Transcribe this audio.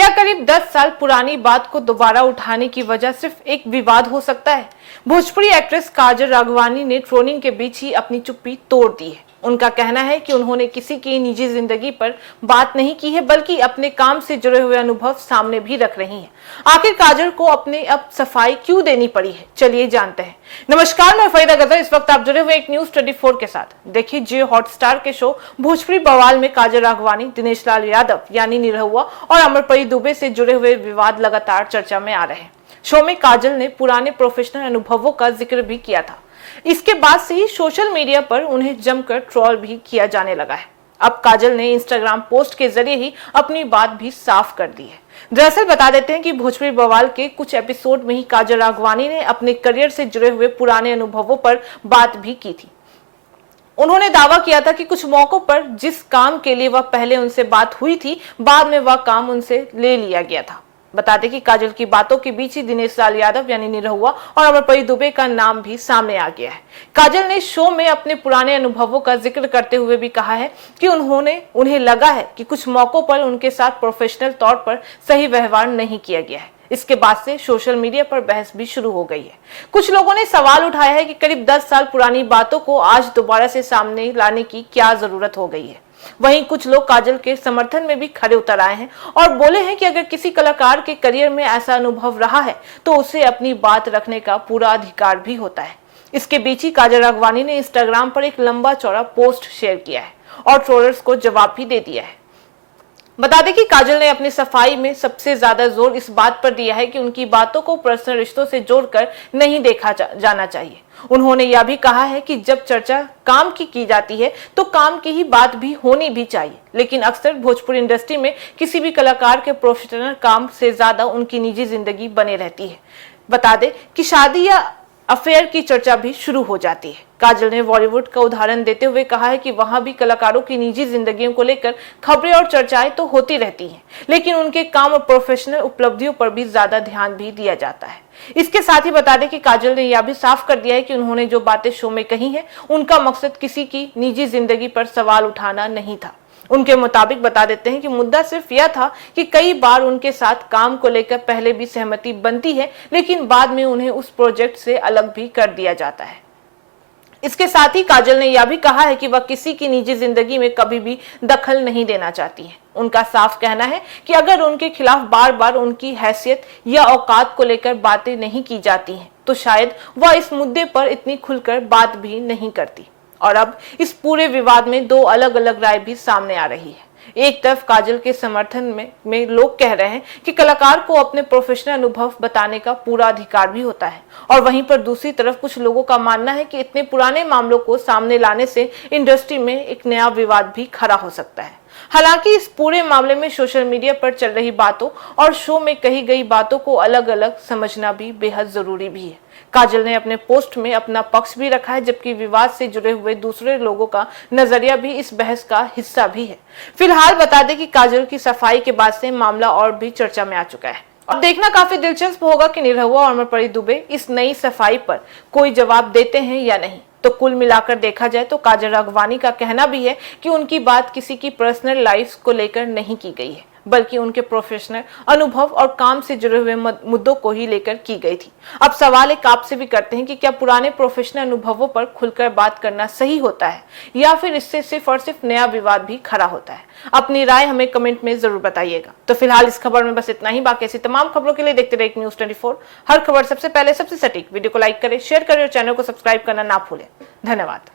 क्या करीब 10 साल पुरानी बात को दोबारा उठाने की वजह सिर्फ एक विवाद हो सकता है? भोजपुरी एक्ट्रेस काजल राघवानी ने ट्रोलिंग के बीच ही अपनी चुप्पी तोड़ दी है। उनका कहना है कि उन्होंने किसी की निजी जिंदगी पर बात नहीं की है, बल्कि अपने काम से जुड़े हुए अनुभव सामने भी रख रही हैं। आखिर काजल को अपने अब सफाई क्यों देनी पड़ी है, चलिए जानते हैं। नमस्कार, मैं फरीदा गदर। इस वक्त आप जुड़े हुए एक न्यूज 24 के साथ। देखिए, जियो हॉटस्टार के शो भोजपुरी बवाल में काजल राघवानी, दिनेश लाल यादव यानी निरहुआ और अमरपरी दुबे से जुड़े हुए विवाद लगातार चर्चा में आ रहे हैं। शो में काजल ने पुराने प्रोफेशनल अनुभवों का जिक्र भी किया था। इसके बाद से ही सोशल मीडिया पर उन्हें जमकर ट्रोल भी किया जाने लगा है। अब काजल ने इंस्टाग्राम पोस्ट के जरिए ही अपनी बात भी साफ कर दी है। दरअसल बता देते हैं कि भोजपुरी बवाल के कुछ एपिसोड में ही काजल राघवानी ने अपने करियर से जुड़े हुए पुराने अनुभवों पर बात भी की थी। उन्होंने दावा किया था कि कुछ मौकों पर जिस काम के लिए वह पहले उनसे बात हुई थी, बाद में वह काम उनसे ले लिया गया था। बता दें कि काजल की बातों के बीच ही दिनेश लाल यादव यानी निरहुआ और अमरपरी दुबे का नाम भी सामने आ गया है। काजल ने शो में अपने पुराने अनुभवों का जिक्र करते हुए भी कहा है कि उन्हें लगा है कि कुछ मौकों पर उनके साथ प्रोफेशनल तौर पर सही व्यवहार नहीं किया गया है। इसके बाद से सोशल मीडिया पर बहस भी शुरू हो गई है। कुछ लोगों ने सवाल उठाया है कि करीब 10 साल पुरानी बातों को आज दोबारा से सामने लाने की क्या जरूरत हो गई है। वहीं कुछ लोग काजल के समर्थन में भी खड़े उतर आए हैं और बोले हैं कि अगर किसी कलाकार के करियर में ऐसा अनुभव रहा है तो उसे अपनी बात रखने का पूरा अधिकार भी होता है। इसके बीच ही काजल राघवानी ने इंस्टाग्राम पर एक लंबा चौड़ा पोस्ट शेयर किया है और ट्रोलर्स को जवाब भी दे दिया है। बता दें कि काजल ने अपनी सफाई में सबसे ज्यादा जोर इस बात पर दिया है कि उनकी बातों को पर्सनल रिश्तों से जोड़कर नहीं देखा जाना चाहिए। उन्होंने यह भी कहा है कि जब चर्चा काम की जाती है तो काम की ही बात भी होनी भी चाहिए, लेकिन अक्सर भोजपुरी इंडस्ट्री में किसी भी कलाकार के प्रोफेशनल काम से ज्यादा उनकी निजी जिंदगी बने रहती है। बता दें कि शादी या अफेयर की चर्चा भी शुरू हो जाती है। काजल ने बॉलीवुड का उदाहरण देते हुए कहा है कि वहां भी कलाकारों की निजी जिंदगियों को लेकर खबरें और चर्चाएं तो होती रहती हैं, लेकिन उनके काम और प्रोफेशनल उपलब्धियों पर भी ज्यादा ध्यान भी दिया जाता है। इसके साथ ही बता दें कि काजल ने यह भी साफ कर दिया है कि उन्होंने जो बातें शो में कही हैं, उनका मकसद किसी की निजी जिंदगी पर सवाल उठाना नहीं था। उनके मुताबिक बता देते हैं कि मुद्दा सिर्फ यह था कि कई बार उनके साथ काम को लेकर पहले भी सहमति बनती है, लेकिन बाद में उन्हें उस प्रोजेक्ट से अलग भी कर दिया जाता है। इसके साथ ही काजल ने यह भी कहा है कि वह किसी की निजी जिंदगी में कभी भी दखल नहीं देना चाहती है। उनका साफ कहना है कि अगर उनके खिलाफ बार बार उनकी हैसियत या औकात को लेकर बातें नहीं की जाती हैं, तो शायद वह इस मुद्दे पर इतनी खुलकर बात भी नहीं करती। और अब इस पूरे विवाद में दो अलग अलग राय भी सामने आ रही है। एक तरफ काजल के समर्थन में लोग कह रहे हैं कि कलाकार को अपने प्रोफेशनल अनुभव बताने का पूरा अधिकार भी होता है, और वहीं पर दूसरी तरफ कुछ लोगों का मानना है कि इतने पुराने मामलों को सामने लाने से इंडस्ट्री में एक नया विवाद भी खड़ा हो सकता है। हालांकि इस पूरे मामले में सोशल मीडिया पर चल रही बातों और शो में कही गई बातों को अलग अलग समझना भी बेहद जरूरी भी है। काजल ने अपने पोस्ट में अपना पक्ष भी रखा है, जबकि विवाद से जुड़े हुए दूसरे लोगों का नजरिया भी इस बहस का हिस्सा भी है। फिलहाल बता दें कि काजल की सफाई के बाद से मामला और भी चर्चा में आ चुका है। अब देखना काफी दिलचस्प होगा कि निरहुआ और अमरपरी दुबे इस नई सफाई पर कोई जवाब देते हैं या नहीं। तो कुल मिलाकर देखा जाए तो काजल राघवानी का कहना भी है कि उनकी बात किसी की पर्सनल लाइफ को लेकर नहीं की गई है, बल्कि उनके प्रोफेशनल अनुभव और काम से जुड़े हुए मुद्दों को ही लेकर की गई थी। अब सवाल एक आपसे भी करते हैं कि क्या पुराने प्रोफेशनल अनुभवों पर खुलकर बात करना सही होता है, या फिर इससे सिर्फ और सिर्फ नया विवाद भी खड़ा होता है? अपनी राय हमें कमेंट में जरूर बताइएगा। तो फिलहाल इस खबर में बस इतना ही। बाकी ऐसी तमाम खबरों के लिए देखते रहिए न्यूज 24। हर खबर सबसे पहले सबसे सटीक। वीडियो को लाइक करें, शेयर करें और चैनल को सब्सक्राइब करना ना भूलें। धन्यवाद।